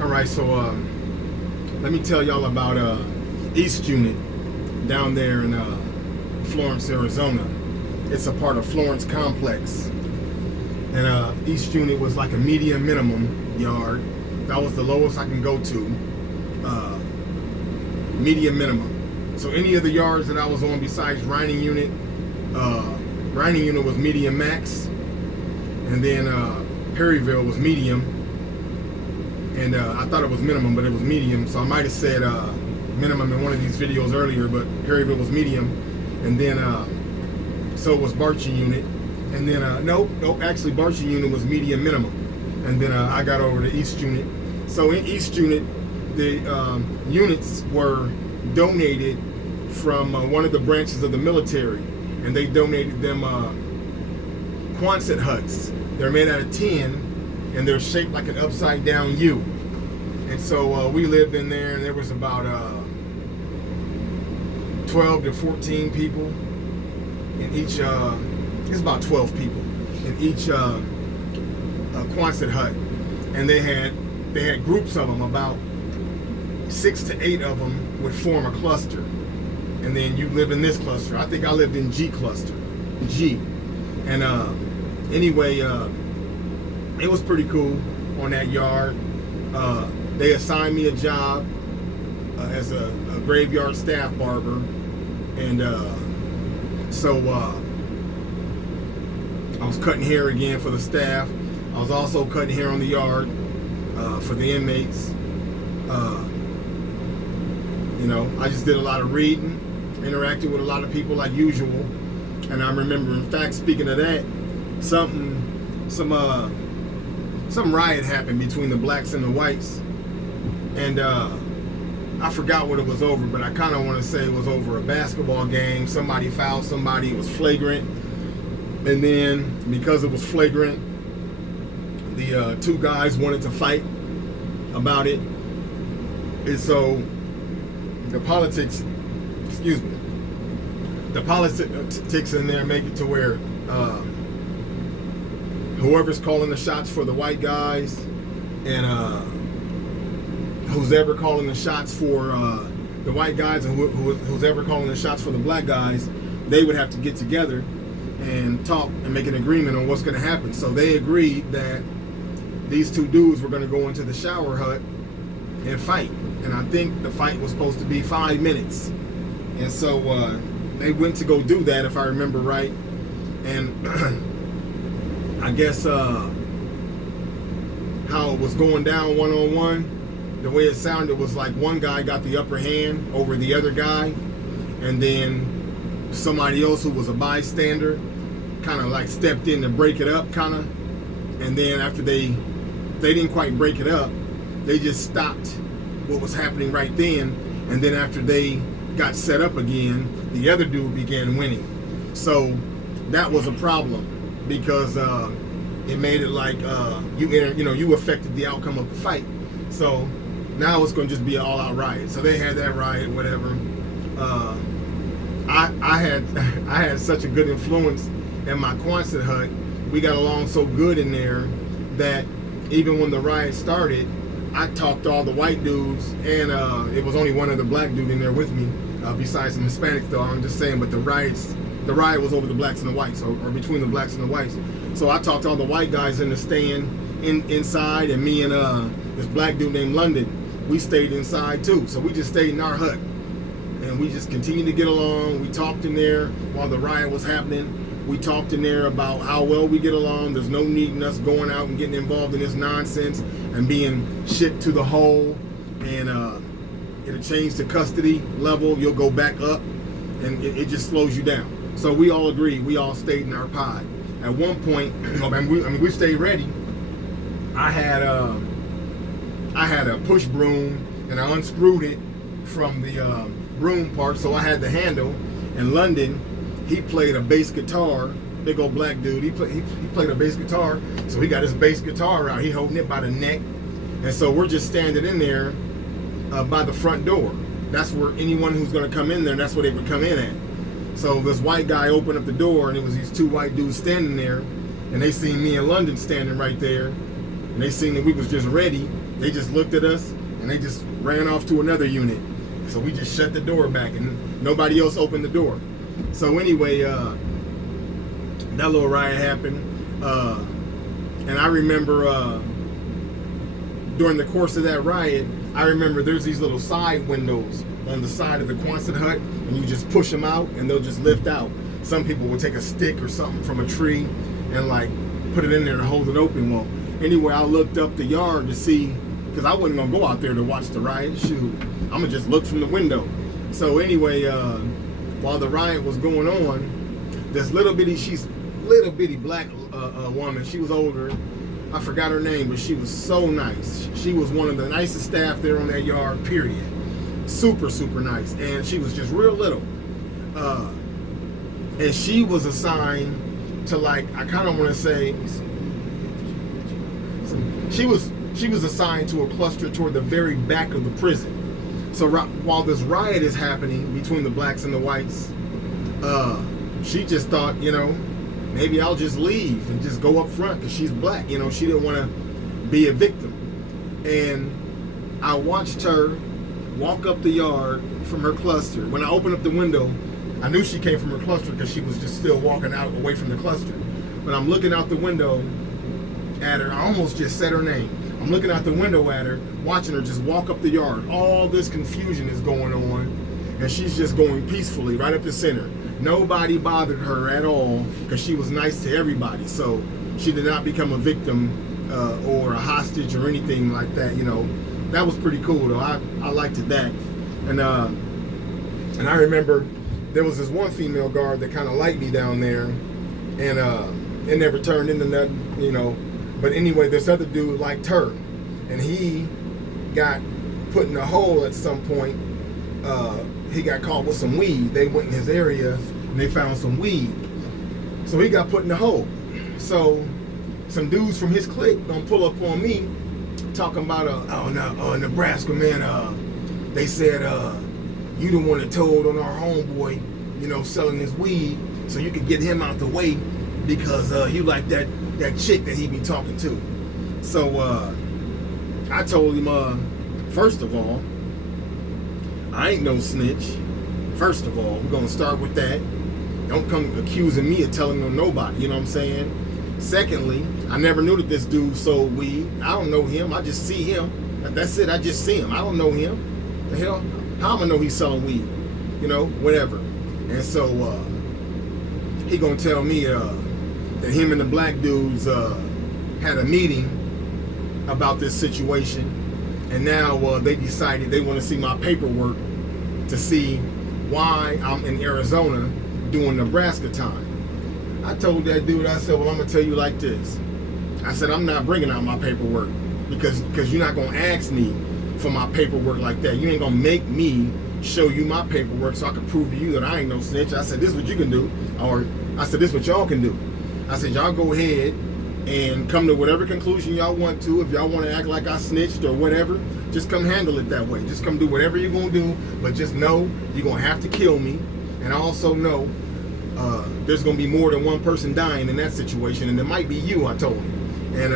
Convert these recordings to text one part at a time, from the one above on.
All right, so let me tell y'all about East Unit down there in Florence, Arizona. It's a part of Florence Complex. And East Unit was like a medium minimum yard. That was the lowest I can go to. Medium minimum. So any of the yards that I was on besides Reining Unit was medium max. And then Perryville was medium. And I thought it was minimum, but it was medium. So I might have said minimum in one of these videos earlier, but Perryville was medium. And then so was Barchy Unit. And then nope, actually Barchy Unit was medium minimum. And then I got over to East Unit. So in East Unit, the units were donated from one of the branches of the military, and they donated them Quonset huts. They're made out of tin, and they're shaped like an upside down U. And so we lived in there, and there was about 12 to 14 people in each. It's about 12 people in each Quonset hut, and they had groups of them. About 6 to 8 of them would form a cluster, and then you live in this cluster. I think I lived in G cluster, G, and anyway, it was pretty cool on that yard. They assigned me a job as a graveyard staff barber, and so I was cutting hair again for the staff. I was also cutting hair on the yard for the inmates. You know, I just did a lot of reading, interacted with a lot of people like usual. And I remember, in fact, speaking of that, some riot happened between the blacks and the whites, and I forgot what it was over, but I kind of want to say it was over a basketball game. Somebody fouled somebody. It was flagrant, and then because it was flagrant, the two guys wanted to fight about it, and so the politics in there make it to where whoever's calling the shots for the white guys and who's ever calling the shots for the white guys and who's ever calling the shots for the black guys, they would have to get together and talk and make an agreement on what's going to happen. So they agreed that these two dudes were going to go into the shower hut and fight. And I think the fight was supposed to be 5 minutes. And so they went to go do that, if I remember right. And I guess how it was going down one-on-one, the way it sounded was like one guy got the upper hand over the other guy, and then somebody else who was a bystander kind of like stepped in to break it up, kind of. And then after they didn't quite break it up, they just stopped what was happening right then. And then after they got set up again, the other dude began winning. So that was a problem, because it made it like you affected the outcome of the fight. So now it's going to just be an all-out riot. So they had that riot, whatever. I had such a good influence in my Quonset hut. We got along so good in there that even when the riot started, I talked to all the white dudes, and it was only one other black dude in there with me, besides some Hispanics though. I'm just saying, but the riot was over the blacks and the whites, or between the blacks and the whites. So I talked to all the white guys into staying inside, and me and this black dude named London, we stayed inside too. So we just stayed in our hut, and we just continued to get along. We talked in there while the riot was happening. We talked in there about how well we get along. There's no need in us going out and getting involved in this nonsense and being shipped to the hole, and it'll change the custody level. You'll go back up, and it just slows you down. So we all agreed. We all stayed in our pod. At one point, we stayed ready. I had a push broom, and I unscrewed it from the broom part, so I had the handle. And London, he played a bass guitar, big old black dude. He played a bass guitar, so he got his bass guitar out. He holding it by the neck, and so we're just standing in there by the front door. That's where anyone who's going to come in there, that's where they would come in at. So this white guy opened up the door, and it was these two white dudes standing there, and they seen me and London standing right there, and they seen that we was just ready, They just looked at us and they just ran off to another unit. So we just shut the door back and nobody else opened the door. So anyway, that little riot happened. And I remember during the course of that riot, I remember there's these little side windows on the side of the Quonset hut, and you just push them out and they'll just lift out. Some people will take a stick or something from a tree and like put it in there to hold it open. Well, anyway, I looked up the yard to see, because I wasn't gonna go out there to watch the riot. Shoot, I'm gonna just look from the window. So anyway, while the riot was going on, this little bitty black woman, she was older, I forgot her name, but she was so nice. She was one of the nicest staff there on that yard, period. Super, super nice. And she was just real little. And she was assigned to, like, I kind of want to say, she was assigned to a cluster toward the very back of the prison. So while this riot is happening between the blacks and the whites, she just thought, you know, maybe I'll just leave and just go up front because she's black. You know, she didn't want to be a victim. And I watched her walk up the yard from her cluster. When I opened up the window, I knew she came from her cluster because she was just still walking out away from the cluster. But I'm looking out the window at her. I almost just said her name. I'm looking out the window at her, watching her just walk up the yard. All this confusion is going on, and she's just going peacefully right up the center. Nobody bothered her at all because she was nice to everybody. So she did not become a victim or a hostage or anything like that. You know, that was pretty cool though. I liked it that. And I remember there was this one female guard that kind of liked me down there, and it never turned into nothing, you know. But anyway, this other dude liked her, and he got put in a hole at some point. He got caught with some weed. They went in his area and they found some weed. So he got put in the hole. So some dudes from his clique gonna pull up on me talking about Nebraska, man, they said you the one that told on our homeboy, you know, selling his weed, so you could get him out the way because you like that chick that he be talking to. So I told him, first of all, I ain't no snitch. First of all, we're gonna start with that. Don't come accusing me of telling on nobody, you know what I'm saying? Secondly, I never knew that this dude sold weed. I don't know him, I just see him. That's it, I just see him. I don't know him. The hell, how am I know he's selling weed? You know, whatever. And so he gonna tell me that him and the black dudes had a meeting about this situation. And now they decided they want to see my paperwork to see why I'm in Arizona doing Nebraska time. I told that dude, I said, well, I'm going to tell you like this. I said, I'm not bringing out my paperwork because you're not going to ask me for my paperwork like that. You ain't going to make me show you my paperwork so I can prove to you that I ain't no snitch. I said, this is what you can do. Or I said, this is what y'all can do. I said, y'all go ahead and come to whatever conclusion y'all want to. If y'all want to act like I snitched or whatever, just come handle it that way. Just come do whatever you're going to do, but just know you're going to have to kill me. And I also know there's going to be more than one person dying in that situation, and it might be you, I told him. And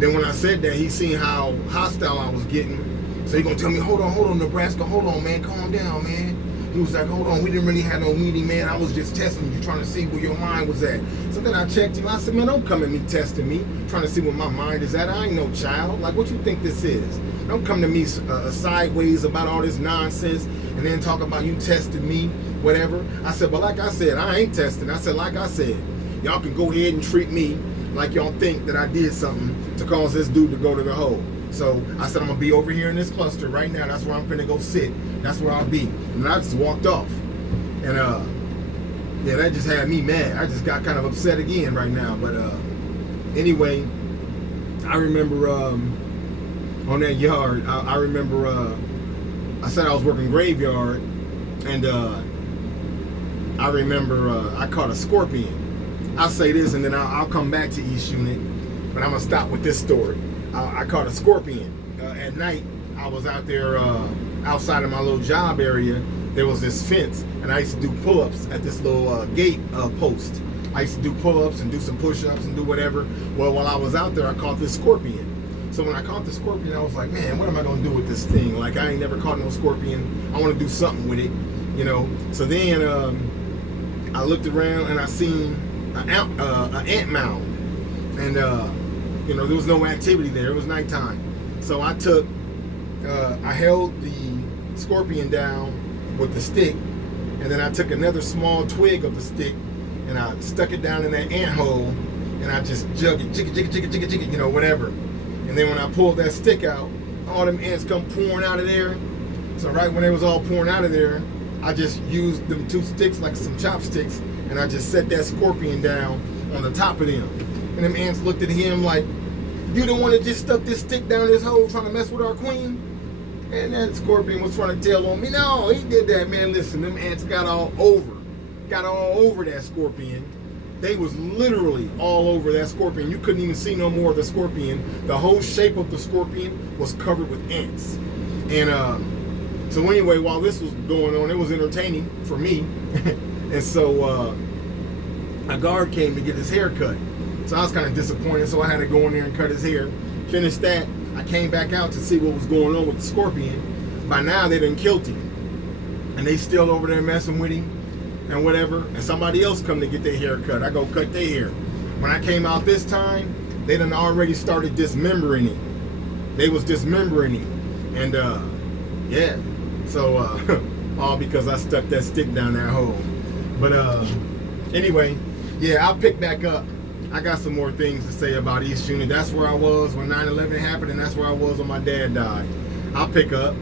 then when I said that, he seen how hostile I was getting. So he going to tell me, hold on, Nebraska, hold on, man, calm down, man. He was like, hold on, we didn't really have no meeting, man. I was just testing you, trying to see where your mind was at. So then I checked him. I said, man, don't come at me testing me, trying to see where my mind is at. I ain't no child. Like, what you think this is? Don't come to me sideways about all this nonsense and then talk about you testing me, whatever. I said, but like I said, I ain't testing. I said, like I said, y'all can go ahead and treat me like y'all think that I did something to cause this dude to go to the hole. So I said, I'm going to be over here in this cluster right now. That's where I'm finna go sit. That's where I'll be. And I just walked off. And yeah, that just had me mad. I just got kind of upset again right now. But anyway, I remember on that yard, I remember I said I was working graveyard. And I remember I caught a scorpion. I'll say this and then I'll come back to East Unit. But I'm going to stop with this story. I caught a scorpion at night. I was out there outside of my little job area. There was this fence, and I used to do pull-ups at this little gate post. I used to do pull-ups and do some push-ups and do whatever. Well, while I was out there, I caught this scorpion. So when I caught the scorpion, I was like, man, what am I gonna do with this thing? Like, I ain't never caught no scorpion. I want to do something with it, you know. So then I looked around and I seen an ant mound, and you know, there was no activity there. It was nighttime. So I held the scorpion down with the stick, and then I took another small twig of the stick and I stuck it down in that ant hole, and I just jug it, jigga, you know, whatever. And then when I pulled that stick out, all them ants come pouring out of there. So right when they was all pouring out of there, I just used them 2 sticks like some chopsticks, and I just set that scorpion down on the top of them. And them ants looked at him like, you the one that just stuck this stick down this hole trying to mess with our queen? And that scorpion was trying to tell on me. No, he did that, man. Listen, them ants got all over that scorpion. They was literally all over that scorpion. You couldn't even see no more of the scorpion. The whole shape of the scorpion was covered with ants. And so anyway, while this was going on, it was entertaining for me. And so a guard came to get his hair cut. So I was kind of disappointed, so I had to go in there and cut his hair. Finished that, I came back out to see what was going on with the scorpion. By now, they done killed him. And they still over there messing with him and whatever. And somebody else come to get their hair cut. I go cut their hair. When I came out this time, they done already started dismembering him. They was dismembering him. And yeah, so all because I stuck that stick down that hole. But anyway, yeah, I'll pick back up. I got some more things to say about East Unit. That's where I was when 9/11 happened, and that's where I was when my dad died. I'll pick up.